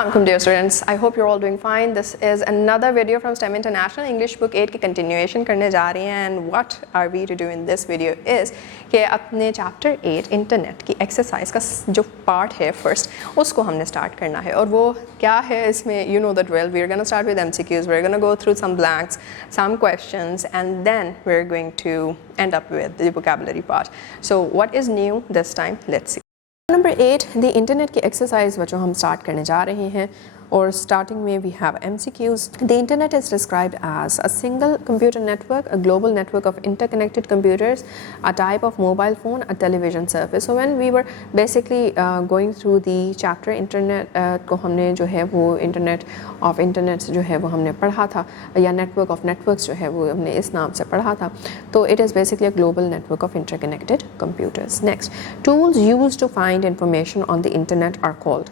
Assalamualaikum dear students, I hope you're all doing fine. This is another video from STEM International English Book 8 की continuation करने जा रही हैं and what are we to do in this video is कि अपने chapter 8 इंटरनेट की exercise का जो part है first उसको हमने start करना है और वो क्या है इसमें you know the drill. We're gonna start with MCQs, we're gonna go through some blanks, some questions and then we're going to end up with the vocabulary part. So what is new this time? Let's see. Number 8 the internet की एक्सरसाइज बच्चों हम स्टार्ट करने जा रहे हैं और starting में we have MCQs. The internet is described as a single computer network, a global network of interconnected computers, a type of mobile phone, a television service. So when we were basically going through the chapter internet को हमने जो है वो internet of internets जो है वो हमने पढ़ा था या नेटवर्क ऑफ नेटवर्क्स जो है वो हमने इस नाम से पढ़ा था. तो it is basically a global network of interconnected computers. Next, tools used to find information on the internet are called.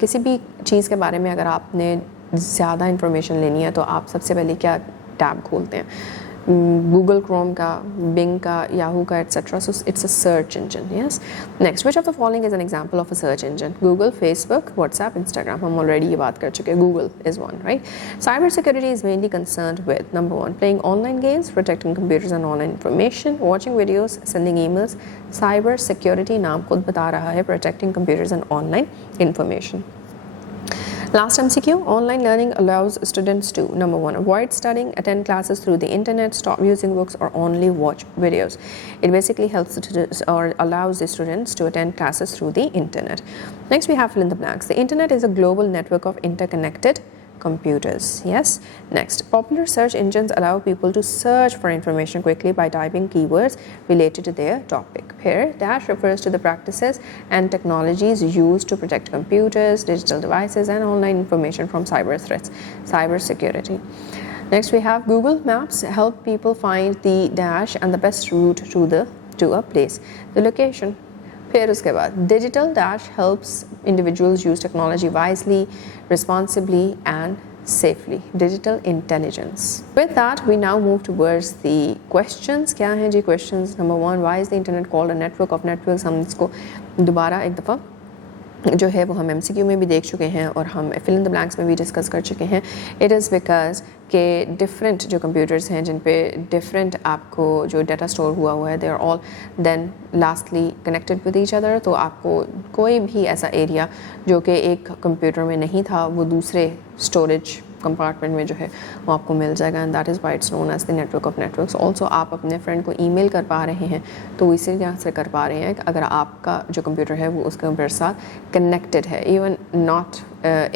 किसी भी चीज़ के बारे में अगर आपने ज़्यादा इंफॉर्मेशन लेनी है तो आप सबसे पहले क्या टैब खोलते हैं? गूगल क्रोम का, बिंग का, याहू का etcetera. So it's a search engine. Yes. Next, which of the following is an example of a search engine? Google, Facebook, WhatsApp, Instagram. हम ऑलरेडी ये बात कर चुके हैं. Google is one, right. Cyber security is mainly concerned with number 1 playing online games, protecting computers and online information, watching videos, sending emails. Cyber security नाम खुद बता रहा है, protecting computers and online information. Last MCQ, online learning allows students to number 1 avoid studying, attend classes through the internet, stop using books or only watch videos. It basically helps the students or allows the students to attend classes through the internet. Next we have fill in the blanks. The internet is a global network of interconnected computers. Yes. Next, popular search engines allow people to search for information quickly by typing keywords related to their topic. Here dash refers to the practices and technologies used to protect computers, digital devices and online information from cyber threats. Cyber security. Next we have Google Maps help people find the dash and the best route to a place. The location. फिर उसके बाद digital dash helps individuals use technology wisely, responsibly and safely. Digital intelligence. With that, we now move towards the questions. क्या हैं जी questions? Number 1, why is the internet called a network of networks? हम इसको दोबारा एक दफ़ा जो है वो हम MCQ में भी देख चुके हैं और हम fill in the blanks में भी डिस्कस कर चुके हैं. It is because के डिफरेंट जो कंप्यूटर्स हैं जिन पे डिफरेंट आपको जो डाटा स्टोर हुआ है, they are all then lastly connected with each other. तो आपको कोई भी ऐसा एरिया जो कि एक कंप्यूटर में नहीं था वो दूसरे स्टोरेज कंपार्टमेंट में जो है वो आपको मिल जाएगा and that is why it's known as the network of networks. Also आप अपने फ्रेंड को ईमेल कर पा रहे हैं तो इसी यहाँ से कर पा रहे हैं अगर आपका जो कंप्यूटर है वो उस कंप्यूटर के साथ कनेक्टेड है, even not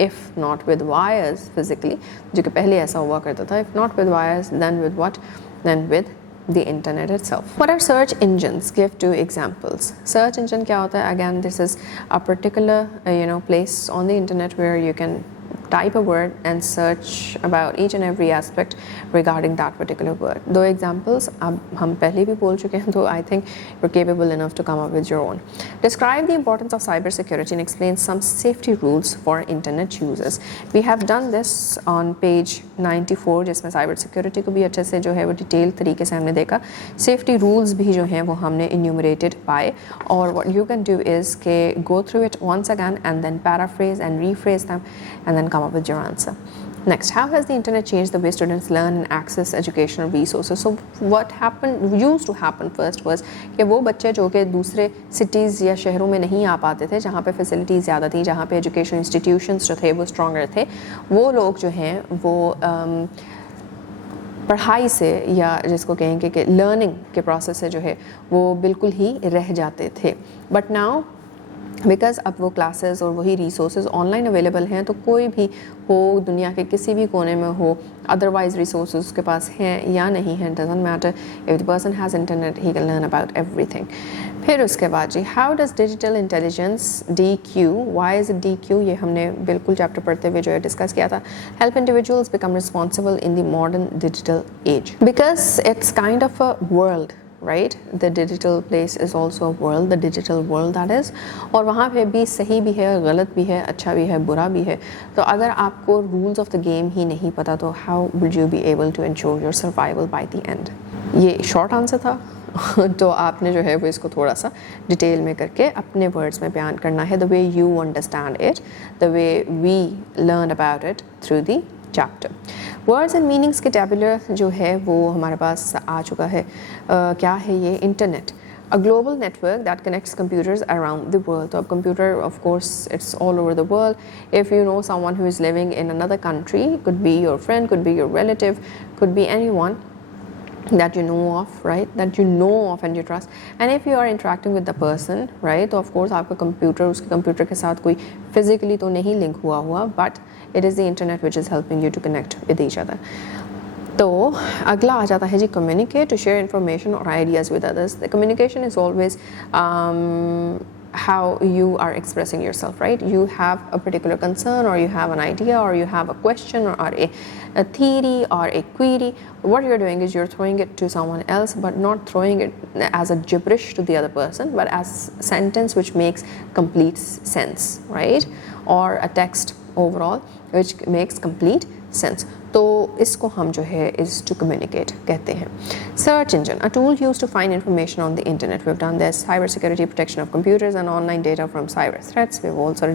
if not with wires physically, जो कि पहले ऐसा हुआ करता था. If not with wires then with what? Then with the internet itself. What are search engines? Give 2 examples. Search engine क्या होता है? Again, this is a particular place on the internet where you can type a word and search about each and every aspect regarding that particular word. 2 examples अब हम पहले भी बोल चुके हैं, तो I think you're capable enough to come up with your own. Describe the importance of cyber security and explain some safety rules for internet users. We have done this on page 94 जिसमें cyber security को भी अच्छे से जो है वो डिटेल तरीके से हमने देखा. Safety rules भी जो हैं वो हमने enumerated पाए और what you can do is के go through it once again and then paraphrase and rephrase them and then come up with your answer. Next, how has the internet changed the way students learn and access educational resources? So what used to happen first was कि वो बच्चे जो कि दूसरे cities या शहरों में नहीं आ पाते थे, जहाँ पे facilities ज़्यादा थी, जहाँ पे education institutions जो थे वो stronger थे, वो लोग जो हैं वो पढ़ाई से या जिसको कहेंगे कि लर्निंग के प्रोसेस से जो है वो बिल्कुल ही रह जाते थे. बट नाउ बिकॉज अब वो क्लासेस और वही रिसोर्सेज ऑनलाइन अवेलेबल हैं, तो कोई भी हो दुनिया के किसी भी कोने में हो, अदरवाइज रिसोर्सेज उसके पास हैं या नहीं हैं, doesn't matter. If the person has internet he can learn about everything. फिर उसके बाद जी, how does digital intelligence DQ, why is it DQ? ये हमने बिल्कुल चैप्टर पढ़ते हुए जो है डिस्कस किया था. Help individuals become responsible in the modern digital age because it's kind of a world, right? The digital place is also a world, the digital world that is. और वहाँ पे भी सही भी है, गलत भी है, अच्छा भी है, बुरा भी है. तो अगर आपको rules of the game ही नहीं पता तो how would you be able to ensure your survival by the end? ये short answer था. तो आपने जो है वो इसको थोड़ा सा डिटेल में करके अपने वर्ड्स में बयान करना है, the way you understand it, the way we learn about it through the chapter. Words and meanings के टेबुलर जो है वो हमारे पास आ चुका है। क्या है ये? Internet, a global network that connects computers around the world. तो अब computer of course it's all over the world. If you know someone who is living in another country, could be your friend, could be your relative, could be anyone that you know of, right, that you know of and you trust, and if you are interacting with the person, right, तो of course आपका computer उसके computer के साथ कोई physically तो नहीं link हुआ but it is the internet which is helping you to connect with each other. तो अगला आ जाता है जी कम्युनिकेट, टू शेयर इन्फॉर्मेशन और ideas with others. The communication is always how you are expressing yourself, right? You have a particular concern, or you have an idea, or you have a question, or a theory, or a query. What you're doing is you're throwing it to someone else, but not throwing it as a gibberish to the other person, but as a sentence which makes complete sense, right? Or a text overall which makes complete sense. तो इसको हम जो है is to communicate कहते हैं। Search engine, a tool use to find information on the internet. We've done this. Cyber security, protection of computers and online data from cyber threats. We've also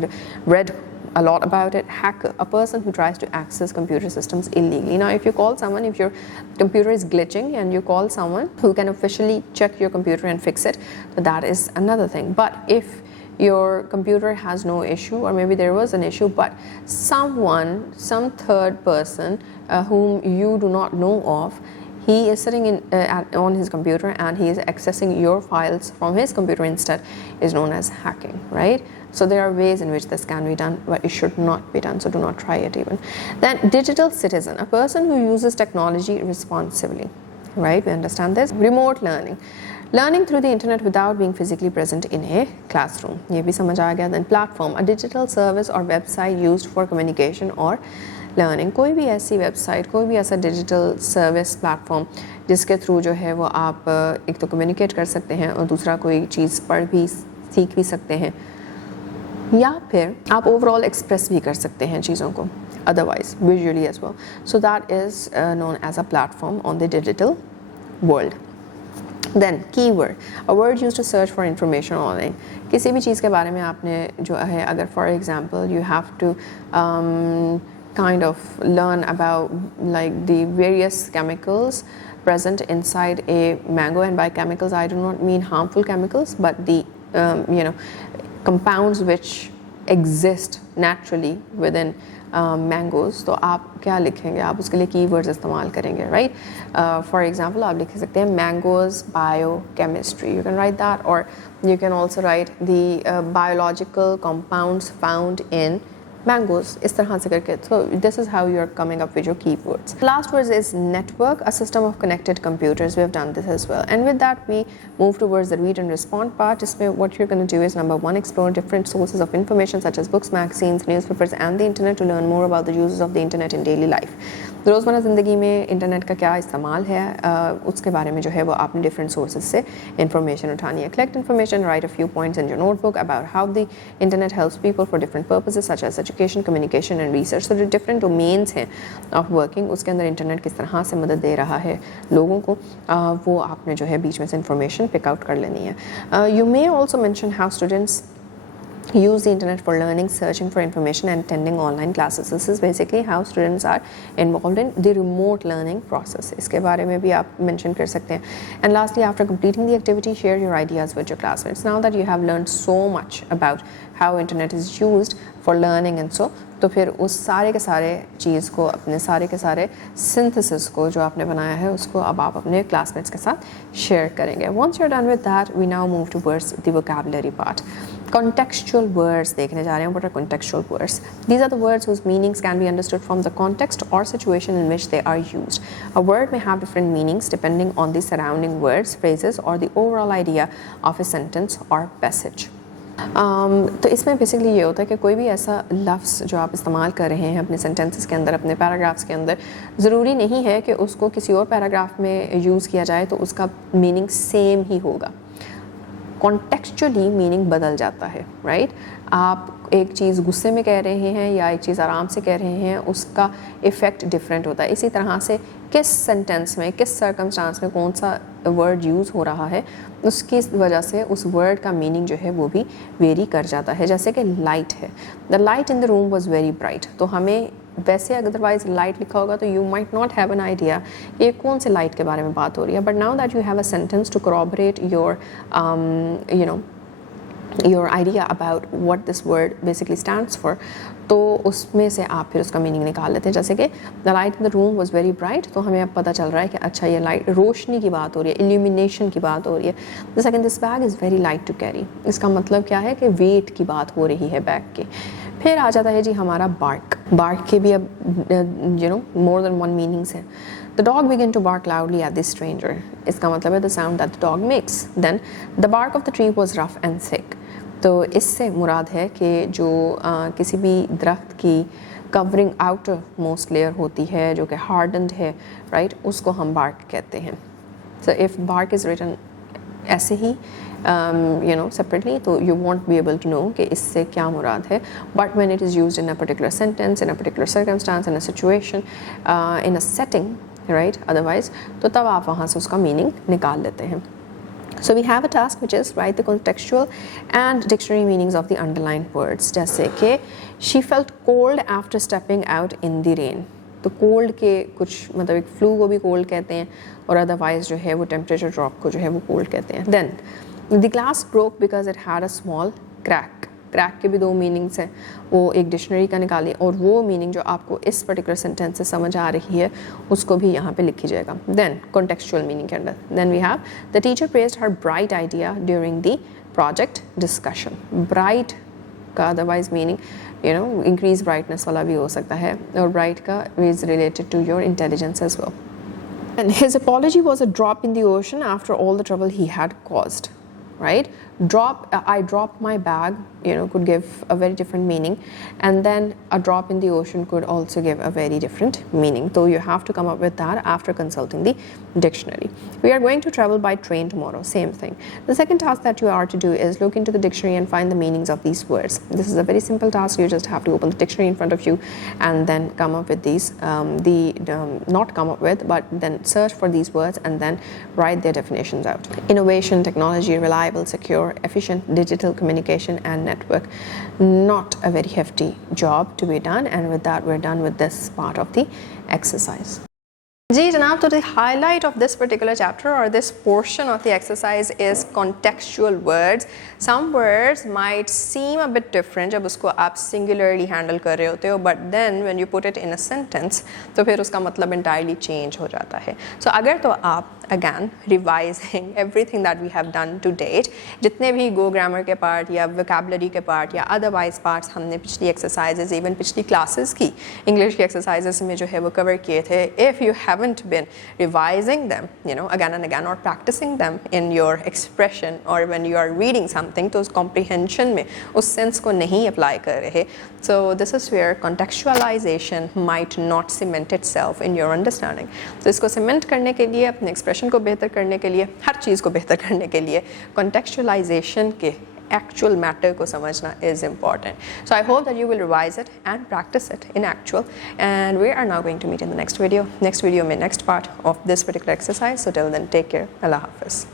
read a lot about it. Hacker, a person who tries to access computer systems illegally. Now if you call someone, if your computer is glitching and you call someone who can officially check your computer and fix it, so that is another thing. But if your computer has no issue, or maybe there was an issue, but some third person whom you do not know of, he is sitting on his computer and he is accessing your files from his computer instead, is known as hacking, right? So there are ways in which this can be done, but it should not be done, so do not try it even. Then digital citizen, a person who uses technology responsibly, right? We understand this. Remote learning, learning through the internet without being physically present in a classroom, ये भी समझ आ गया। Then platform, a digital service or website used for communication or learning, कोई भी ऐसी वेबसाइट, कोई भी ऐसा डिजिटल सर्विस प्लेटफॉर्म जिसके थ्रू जो है वो आप एक तो कम्युनिकेट कर सकते हैं और दूसरा कोई चीज़ पढ़ भी सीख भी सकते हैं, या फिर आप ओवरऑल एक्सप्रेस भी कर सकते हैं चीज़ों को otherwise visually as well. So that is known as a platform on the digital world. Then keyword, a word used to search for information online. किसी भी चीज़ के बारे में आपने जो है, अगर for example you have to kind of learn about like the various chemicals present inside a mango, and by chemicals I do not mean harmful chemicals, but the compounds which exist naturally within mangoes, तो आप क्या लिखेंगे? आप उसके लिए कीवर्ड्स इस्तेमाल करेंगे, right? For example आप लिख सकते हैं mangoes biochemistry, you can write that, और you can also write the biological compounds found in mangoes, इस तरह से करके. So this is how you are coming up with your keywords. Last word is network, a system of connected computers. We have done this as well. And with that we move towards the read and respond part. इसमें what you're going to do is number one, explore different sources of information such as books, magazines, newspapers and the internet to learn more about the uses of the internet in daily life. रोज़मर्रा ज़िंदगी में इंटरनेट का क्या इस्तेमाल है, उसके बारे में जो है वो आपने डिफरेंट सोर्सेज से इंफॉर्मेशन उठानी है. Collect information, write a few points in your notebook about how the internet helps people for different purposes such as education, communication and research. तो जो डिफरेंट डोमेन्स हैं ऑफ वर्किंग, उसके अंदर इंटरनेट किस तरह से मदद दे रहा है लोगों को, वो आपने जो है बीच में से इंफॉर्मेशन पिक आउट कर लेनी है. You may also mention how students use the internet for learning, searching for information and attending online classes. This is basically how students are involved in the remote learning process. इसके बारे में भी आप mention कर सकते हैं. And lastly, after completing the activity, share your ideas with your classmates. Now that you have learned so much about how internet is used for learning and so, तो फिर उस सारे के सारे चीज़ को, अपने सारे के सारे synthesis को जो आपने बनाया है, उसको अब आप अपने classmates के साथ share करेंगे. Once you're done with that, we now move towards the vocabulary part. Contextual words देखने जा रहे हैं. What are contextual words? These are the words whose meanings can be understood from the context or situation in which they are used. A word may have different meanings depending on the surrounding words, phrases or the overall idea of a sentence or passage. तो इसमें बेसिकली ये होता है कि कोई भी ऐसा लफ्ज़ जो आप इस्तेमाल कर रहे हैं अपने सेंटेंसेस के अंदर, अपने पैराग्राफ्स के अंदर, ज़रूरी नहीं है कि उसको किसी और पैराग्राफ में यूज़ किया जाए तो उसका मीनिंग सेम ही होगा. कॉन्टेक्चुअली मीनिंग बदल जाता है, राइट? आप एक चीज़ गुस्से में कह रहे हैं या एक चीज़ आराम से कह रहे हैं, उसका इफ़ेक्ट डिफरेंट होता है। इसी तरह से किस सेंटेंस में, किस सर्कमस्टांस में कौन सा वर्ड यूज़ हो रहा है, उसकी वजह से उस वर्ड का मीनिंग जो है वो भी वेरी कर जाता है। जैसे कि लाइट है, the light in the room was very bright, तो हमें वैसे अदरवाइज लाइट लिखा होगा तो you might not have an idea ये कौन से लाइट के बारे में बात हो रही है, but now that you have a sentence to corroborate your idea about what this word basically stands for, तो उसमें से आप फिर उसका मीनिंग निकाल लेते हैं। जैसे कि the light in the room was very bright, तो हमें अब पता चल रहा है कि अच्छा ये लाइट रोशनी की बात हो रही है, इल्यूमिनेशन की बात हो रही है। The second, this bag is very light to carry, इसका मतलब क्या है कि वेट की बात हो रही है बैग की। फिर आ जाता है जी हमारा बार्क। बार्क के भी अब मोर देन वन मीनिंग्स हैं। The dog began to bark loudly at this stranger, इसका मतलब है the sound that the dog makes. Then the bark of the tree was rough and thick, तो इससे मुराद है कि जो किसी भी दरख्त की कवरिंग आउटर मोस्ट लेयर होती है जो कि हार्डन्ड है, राइट, उसको हम बार्क कहते हैं। So if bark is written ऐसे ही सेपरेटली, तो you won't be able to know कि इससे क्या मुराद है। But when it is used in a particular sentence, in a particular circumstance, in a situation, in a setting, right, otherwise, तो तब आप वहाँ से उसका मीनिंग निकाल लेते हैं। So we have a task which is write the contextual and dictionary meanings of the underlined words. जैसे कि she felt cold after stepping out in the rain. तो cold के कुछ मतलब एक flu को भी cold कहते हैं और otherwise जो है वो temperature drop को जो है वो cold कहते हैं. Then the glass broke because it had a small crack. Crack के भी दो मीनिंग्स हैं, वो एक डिक्शनरी का निकालिए और वो मीनिंग जो आपको इस पर्टिकुलर सेंटेंस से समझ आ रही है उसको भी यहाँ पे लिखी जाएगा। देन कॉन्टेक्चुअल मीनिंग के अंदर then we have the teacher praised her bright idea during the project discussion. Bright का अदरवाइज मीनिंग इंक्रीज ब्राइटनेस वाला भी हो सकता है और ब्राइट का is related to your intelligence as well. And his apology was a drop in the ocean after all the trouble he had caused, right? I dropped my bag, could give a very different meaning, and then a drop in the ocean could also give a very different meaning. So you have to come up with that after consulting the dictionary. We are going to travel by train tomorrow, same thing. The second task that you are to do is look into the dictionary and find the meanings of these words. This is a very simple task. You just have to open the dictionary in front of you and then come up with these, not come up with, but then search for these words and then write their definitions out. Innovation, technology, reliable, secure, efficient, digital communication and network. Not a very hefty job to be done, and with that we're done with this part of the exercise. जी जनाब, तो the highlight of this particular chapter or this portion of the exercise is contextual words. Some words might seem a bit different जब उसको आप singularly handle कर रहे होते हो, but then when you put it in a sentence तो फिर उसका मतलब entirely change हो जाता है. So अगर तो आप again revising everything that we have done to date, जितने भी go grammar के part या vocabulary के part या otherwise parts हमने पिछली exercises, even पिछली classes की English की exercises में जो है वो cover किए थे, if you haven't been revising them, again and again or practicing them in your expression or when you are reading something, तो उस comprehension में उस sense को नहीं apply कर रहे, so this is where contextualization might not cement itself in your understanding. तो इसको cement करने के लिए, अपने expression को बेहतर करने के लिए, हर चीज़ को बेहतर करने के लिए contextualization के actual matter को समझना is important. So I hope that you will revise it and practice it in actual, and we are now going to meet in the next video. Next video में next part of this particular exercise. So till then, take care. Allah Hafiz.